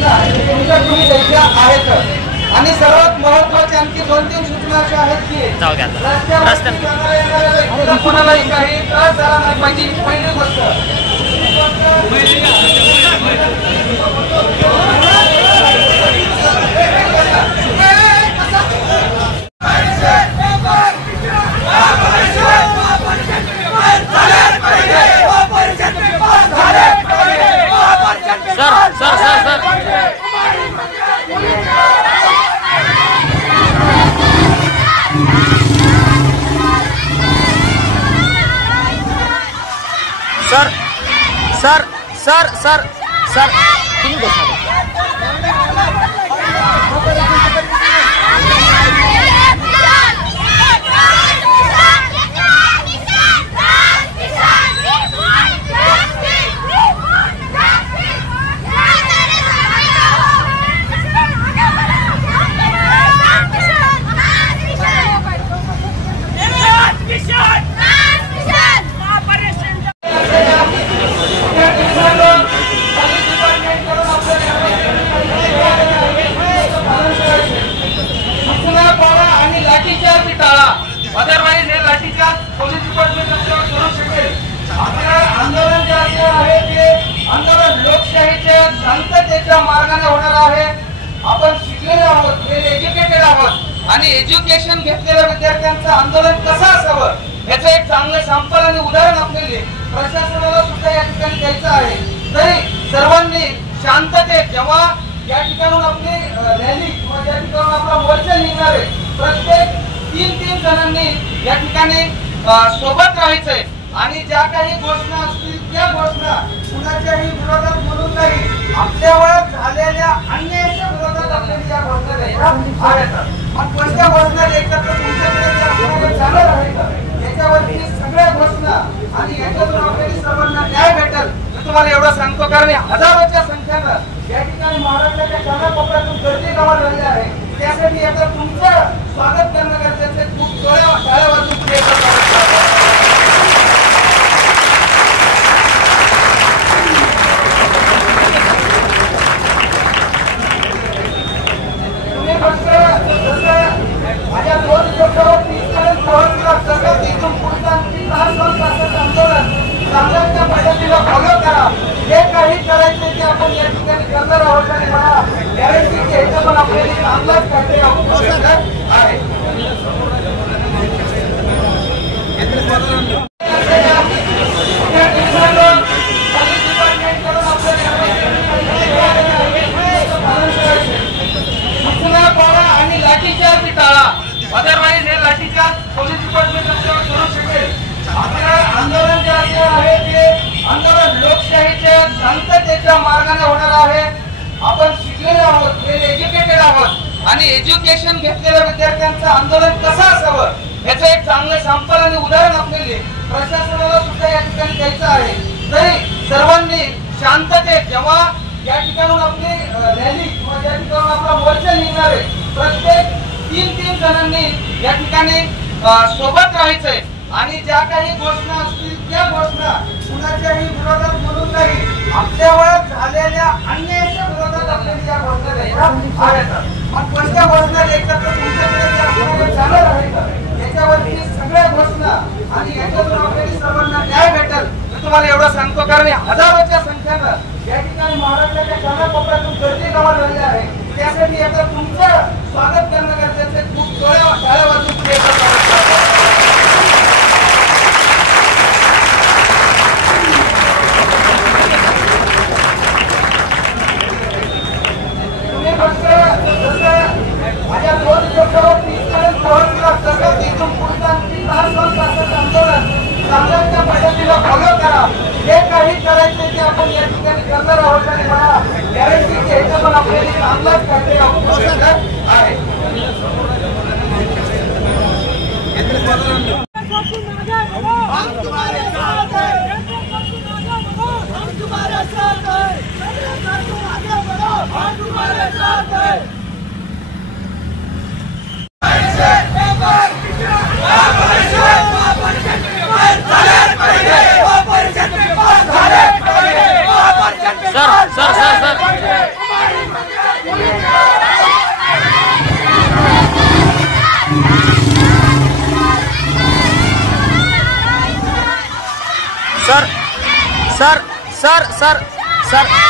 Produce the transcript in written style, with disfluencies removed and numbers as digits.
घोषणा तुमच्या तुम्ही द्यायच्या आहेत आणि सर्वात महत्त्वाची आणखी 2-3 सूचना अशा आहेत की रस्त्यावर कोणालाही काही त्रास झाला नाही पाहिजे। पहिली गोष्ट सर तुम्ही घोषणा अदरवाइज हे लाठीचार्ज पोलीस डिपार्टमेंट करू शकेल। आपलं आंदोलन जे आहे ते आंदोलन लोकशाहीच्या शांततेच्या मार्गाने होणार आहे। आपण शिकलेले आहोत, वेल एज्युकेटेड आहोत आणि एज्युकेशन घेतलेल्या विद्यार्थ्यांचं आंदोलन कसं असावं याचं एक चांगलं सॅम्पल आणि उदाहरण आपल्याला प्रशासनाला सुद्धा या ठिकाणी द्यायचं आहे। तरी सर्वांनी शांततेत जेव्हा या ठिकाणून आपली रॅली किंवा या ठिकाणून आपला मोर्चा निघणार आहे प्रत्येक 3-3 जणांनी या ठिकाणी सोबत राहायचंय आणि ज्या काही घोषणा असतील त्या घोषणा कुणाच्याही विरोधात म्हणून नाही आपल्यावर झालेल्या अन्यायाच्या विरोधात आपल्याला या घोषणा द्यायच्या आहेत। मग कोणत्या घोषणा द्यायच्या तर तुमच्याकडे जाणार आहे का याच्यावरती सगळ्या घोषणा आणि याच्यातून आपल्याला सर्वांना न्याय भेटेल मी तुम्हाला एवढं सांगतो। कारण हजारोच्या संख्येनं या ठिकाणी महाराष्ट्राच्या कानाकोपऱ्यातून गर्दी जमा झाली आहे। त्यासाठी आता तुमचं स्वागत करणं गरजेचं आहे। खूप टाळ्या वाजवून पुढे तुम्ही फक्त जसं माझ्या 2 दिवसावर 30 पर्यंत पोहोचला तसं तिथून पुढचं आणखी 6 तासाचं आंदोलन चांगल्या पद्धतीला फॉलो करा। जे काही करायचे ते आपण या ठिकाणी करणार आहोत आणि मला गॅरंटी घ्यायचं पण आपल्याला चांगलाच काहीतरी आहे। आणि लाठीचार्ज टाळा अदरवाइज हे लाठीचार्ज पोलीस डिपार्टमेंट करू शकेल। आपलं आंदोलन जे आहे ते आंदोलन लोकशाहीच्या शांततेच्या मार्गाने होणार आहे। आपण शिकलेले आहोत, वेल एज्युकेटेड आहोत आणि एज्युकेशन घेतलेल्या विद्यार्थ्यांचं आंदोलन कसं असावं याचं एक चांगलं सॅम्पल आणि उदाहरण आपल्याला प्रशासनाला सुद्धा या ठिकाणी द्यायचं आहे। तरी सर्वांनी शांततेत जेव्हा या ठिकाणून आपली रॅली किंवा या ठिकाणून आपला मोर्चा निघणार आहे प्रत्येक 3-3 जणांनी या ठिकाणी सोबत राहायचंय आणि ज्या काही घोषणा असतील त्या घोषणा कुणाच्याही विरोधात म्हणून नाही आपल्यावर झालेल्या अन्यायाच्या विरोधात आपल्याला या घोषणा द्यायच्या आहेत। मग कोणत्या घोषणा द्यायच्या तर तुमच्याकडे जाणार आहे का याच्यावरती सगळ्या घोषणा आणि याच्यातून आपल्याला सर्वांना न्याय भेटेल मी तुम्हाला एवढं सांगतो। कारण हजारोच्या संख्येनं या ठिकाणी महाराष्ट्राच्या कानाकोपऱ्यातून गर्दी जमा झाली आहे। त्यासाठी आता तुमचं स्वागत करणं गरजेचं आहे। खूप टाळ्या वाजवून पुढे माझ्या 2 दिवसावर 30 पर्यंत पोहोचला तसं तिथून पुढचं आणखी 6 तासाचं आंदोलन चांगल्या पद्धतीला फॉलो करा। जे काही करायचे ते आपण या ठिकाणी करणार आहोत आणि मला गॅरंटी घ्यायचं पण आपल्याला चांगलाच काहीतरी आहे। Sir sir sir sir sir sir